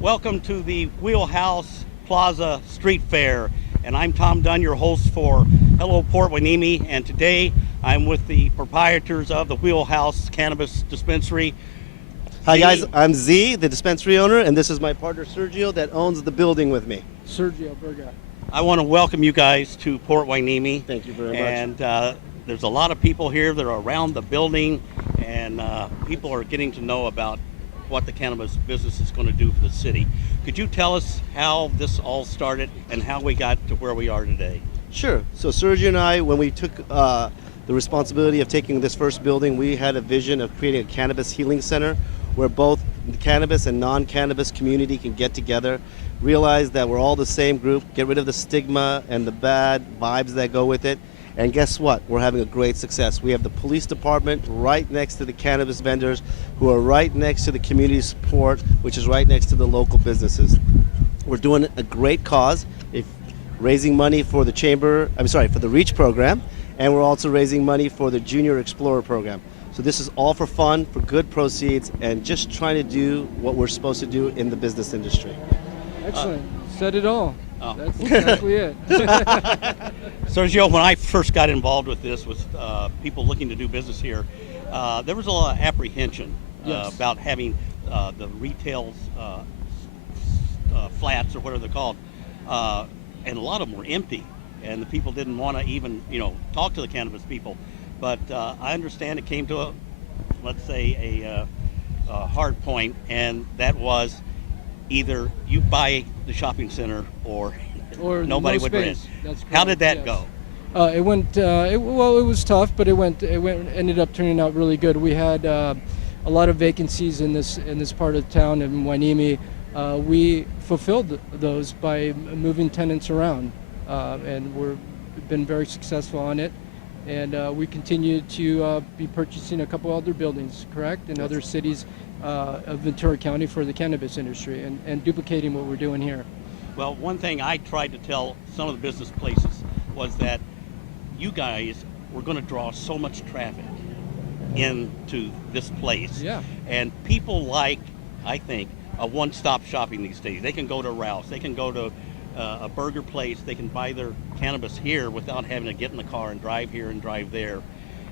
Welcome to the Wheelhouse Plaza Street Fair, and I'm Tom Dunn, your host for Hello Port Hueneme, and today I'm with the proprietors of the Wheelhouse Cannabis Dispensary. Hi guys, I'm Z, the dispensary owner, and this is my partner Sergio that owns the building with me. Sergio Berga. I want to welcome you guys to Port Hueneme. Thank you very much. And there's a lot of people here that are around the building, and people are getting to know about what the cannabis business is going to do for the city. Could you tell us how this all started and how we got to where we are today? Sure. So Sergio and I, when we took the responsibility of taking this first building, we had a vision of creating a cannabis healing center where both the cannabis and non-cannabis community can get together, realize that we're all the same group, get rid of the stigma and the bad vibes that go with it. And guess what? We're having a great success. We have the police department right next to the cannabis vendors, who are right next to the community support, which is right next to the local businesses. We're doing a great cause, raising money for the for the REACH program, and we're also raising money for the Junior Explorer program. So this is all for fun, for good proceeds, and just trying to do what we're supposed to do in the business industry. Excellent. Said it all. Oh. That's exactly it. Sergio, when I first got involved with this, with people looking to do business here, there was a lot of apprehension Yes. about having the retail flats, or whatever they're called, and a lot of them were empty, and the people didn't want to even, talk to the cannabis people. But I understand it came to a hard point, and that was either you buy the shopping center or nobody no would rent. space. That's How correct, did that yes. go? It went. It was tough, but ended up turning out really good. We had a lot of vacancies in this part of town in Hueneme. We fulfilled those by moving tenants around, and we've been very successful on it. And we continue to be purchasing a couple other buildings, correct, in other cities of Ventura County for the cannabis industry, and duplicating what we're doing here. Well, one thing I tried to tell some of the business places was that you guys were going to draw so much traffic into this place. Yeah. And people like, I think, a one-stop shopping these days. They can go to Rouse, they can go to a burger place, they can buy their cannabis here without having to get in the car and drive here and drive there.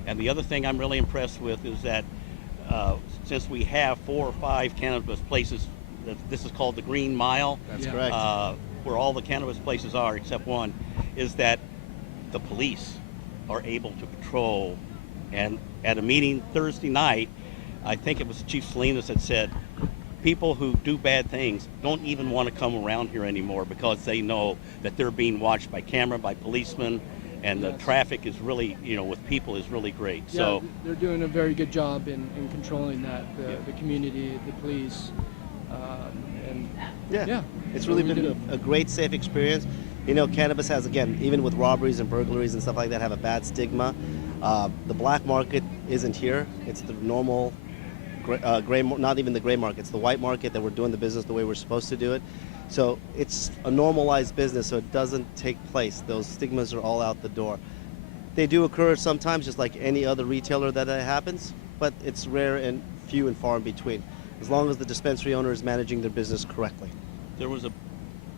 And the other thing I'm really impressed with is that since we have 4 or 5 cannabis places, this is called the Green Mile. That's Yeah. correct. Where all the cannabis places are except one, is that the police are able to patrol. And at a meeting Thursday night, I think it was Chief Salinas that said, people who do bad things don't even want to come around here anymore because they know that they're being watched by camera, by policemen, and the Yes. traffic is really, with people is really great. Yeah, So they're doing a very good job in controlling that, the community, the police, and Yeah. It's so really we been did- a great, safe experience. Cannabis has, again, even with robberies and burglaries and stuff like that, have a bad stigma. The black market isn't here. It's the normal not even the gray market, it's the white market that we're doing the business the way we're supposed to do it. So it's a normalized business, so it doesn't take place. Those stigmas are all out the door. They do occur sometimes, just like any other retailer that happens, but it's rare and few and far in between, as long as the dispensary owner is managing their business correctly. there was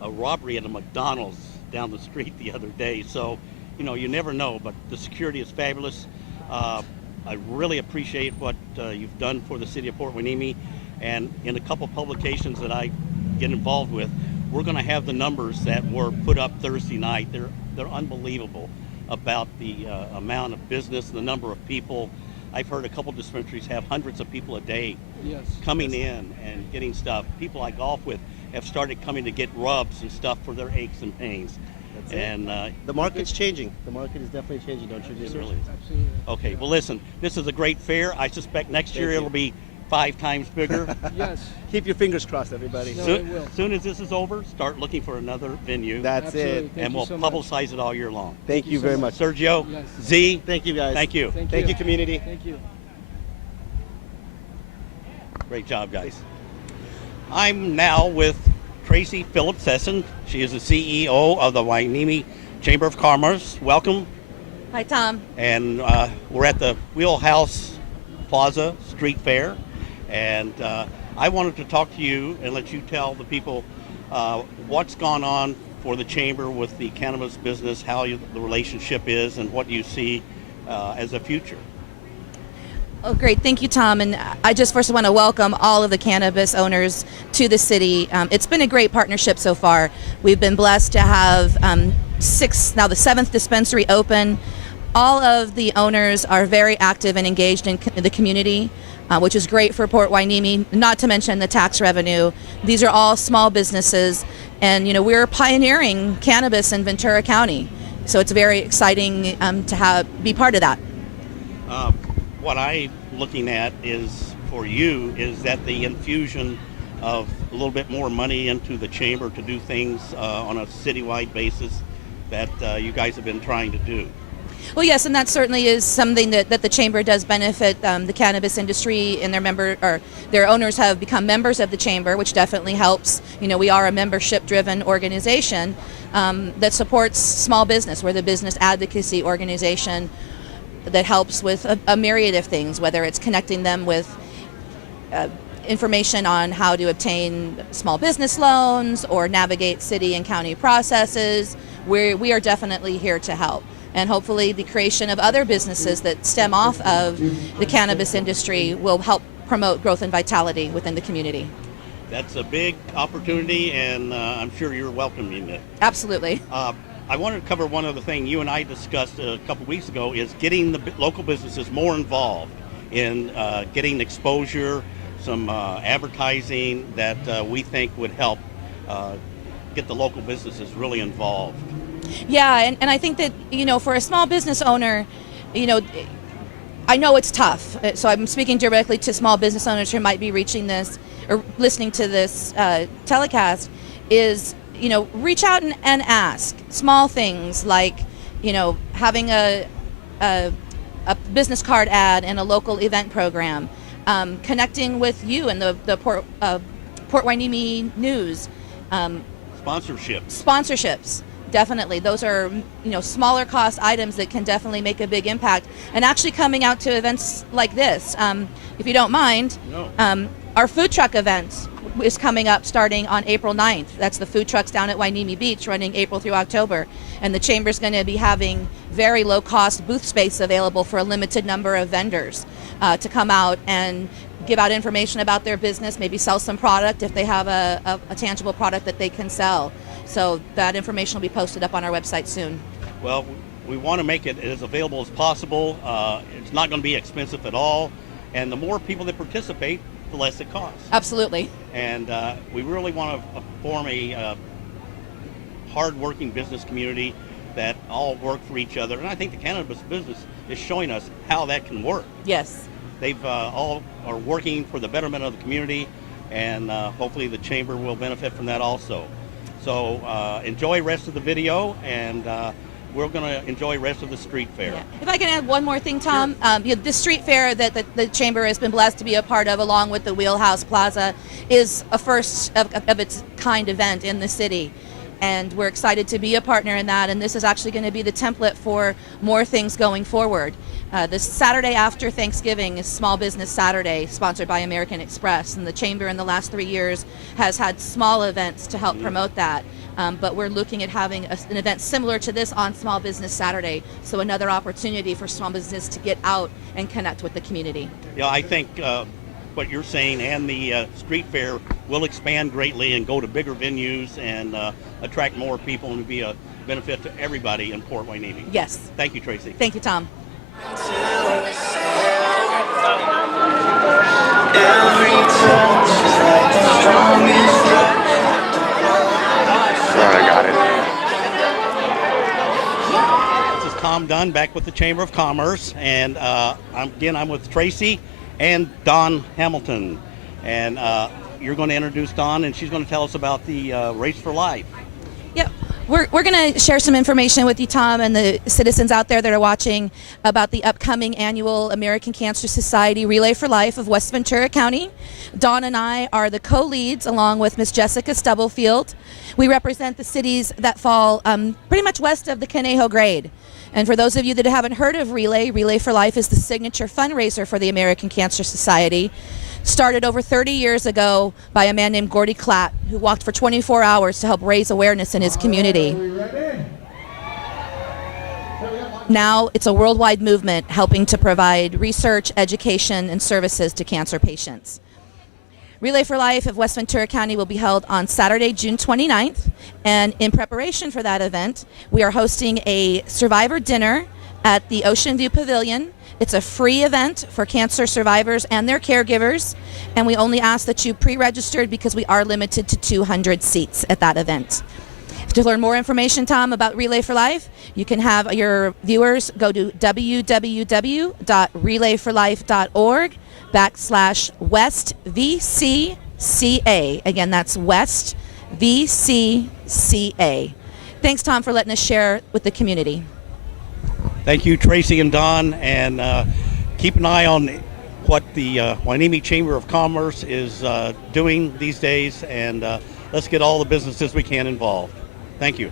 a robbery at a McDonald's down the street the other day. So, you never know, but the security is fabulous. I really appreciate what you've done for the city of Port Hueneme, and in a couple publications that I get involved with, we're going to have the numbers that were put up Thursday night. They're unbelievable about the amount of business, the number of people. I've heard a couple dispensaries have hundreds of people a day yes, coming in and getting stuff. People I golf with have started coming to get rubs and stuff for their aches and pains. That's it. And The market's changing. The market is definitely changing, don't you, It Jason? really is. absolutely. Okay, well listen, this is a great fair. I suspect next year Thank you. it'll be 5 times bigger. Yes, Keep your fingers crossed, everybody. No, it Soon, will. soon as this is over, start looking for another venue, That's absolutely. it. Thank and you we'll so much. publicize it all year long. Thank you so very much. much. Sergio, Yes. Z, Thank you, guys. thank you. Thank Thank you. you, community. Thank you. Great job, guys. I'm now with Tracy Phillips Essen. She is the CEO of the Hueneme Chamber of Commerce. Welcome. Hi, Tom. And we're at the Wheelhouse Plaza Street Fair. And I wanted to talk to you and let you tell the people what's gone on for the chamber with the cannabis business, how the relationship is, and what you see as a future. Oh, great. Thank you, Tom. And I just first want to welcome all of the cannabis owners to the city. It's been a great partnership so far. We've been blessed to have the 7th dispensary open. All of the owners are very active and engaged in the community, which is great for Port Hueneme, not to mention the tax revenue. These are all small businesses, and we're pioneering cannabis in Ventura County. So it's very exciting to be part of that. What I'm looking at is for you is that the infusion of a little bit more money into the chamber to do things on a citywide basis that you guys have been trying to do. Well, yes, and that certainly is something that the chamber does benefit the cannabis industry, and their owners have become members of the chamber, which definitely helps. We are a membership-driven organization that supports small business. We're the business advocacy organization that helps with a myriad of things, whether it's connecting them with information on how to obtain small business loans or navigate city and county processes. We are definitely here to help. And hopefully the creation of other businesses that stem off of the cannabis industry will help promote growth and vitality within the community. That's a big opportunity, and I'm sure you're welcoming it. Absolutely. I wanted to cover one other thing you and I discussed a couple weeks ago, is getting the local businesses more involved in getting exposure, some advertising that we think would help get the local businesses really involved. Yeah, and I think that, for a small business owner, I know it's tough. So I'm speaking directly to small business owners who might be reaching this or listening to this telecast, is reach out and ask small things like, having a business card ad in a local event program, connecting with you and the Port Hueneme News. Sponsorships, definitely. Those are, smaller cost items that can definitely make a big impact. And actually coming out to events like this, if you don't mind, No. Our food truck event is coming up starting on April 9th. That's the food trucks down at Hueneme Beach, running April through October. And the chamber's going to be having very low cost booth space available for a limited number of vendors to come out and give out information about their business, maybe sell some product if they have a tangible product that they can sell. So that information will be posted up on our website soon. Well, we want to make it as available as possible. It's not going to be expensive at all. And the more people that participate, the less it costs. Absolutely. And we really want to form a hard-working business community that all work for each other. And I think the cannabis business is showing us how that can work. Yes. They've all are working for the betterment of the community, and hopefully the chamber will benefit from that also. So enjoy the rest of the video, and we're going to enjoy the rest of the street fair. Yeah. If I can add one more thing, Tom, the street fair that the chamber has been blessed to be a part of, along with the Wheelhouse Plaza, is a first of its kind event in the city. And we're excited to be a partner in that, and this is actually going to be the template for more things going forward. This Saturday after Thanksgiving is Small Business Saturday, sponsored by American Express, and the chamber in the last 3 years has had small events to help promote that. But we're looking at having an event similar to this on Small Business Saturday, so another opportunity for small business to get out and connect with the community. Yeah, I think what you're saying and the street fair will expand greatly and go to bigger venues and attract more people and be a benefit to everybody in Port Hueneme. Yes. Thank you, Tracy. Thank you, Tom. I got it. This is Tom Dunn back with the Chamber of Commerce, and I'm with Tracy and Dawn Hamilton. And you're going to introduce Dawn, and she's going to tell us about the Race for Life. Yep. We're going to share some information with you, Tom, and the citizens out there that are watching about the upcoming annual American Cancer Society Relay for Life of West Ventura County. Dawn and I are the co-leads along with Miss Jessica Stubblefield. We represent the cities that fall pretty much west of the Conejo Grade. And for those of you that haven't heard of Relay for Life is the signature fundraiser for the American Cancer Society. started over 30 years ago by a man named Gordy Klatt, who walked for 24 hours to help raise awareness in his community. Now it's a worldwide movement helping to provide research, education, and services to cancer patients. Relay for Life of West Ventura County will be held on Saturday, June 29th, and in preparation for that event, we are hosting a survivor dinner at the Ocean View Pavilion. It's a free event for cancer survivors and their caregivers, and we only ask that you pre-registered because we are limited to 200 seats at that event. To learn more information, Tom, about Relay for Life, you can have your viewers go to www.relayforlife.org/WestVCCA. Again, that's West VCCA. Thanks, Tom, for letting us share with the community. Thank you, Tracy and Don, and keep an eye on what the Hueneme Chamber of Commerce is doing these days, and let's get all the businesses we can involved. Thank you.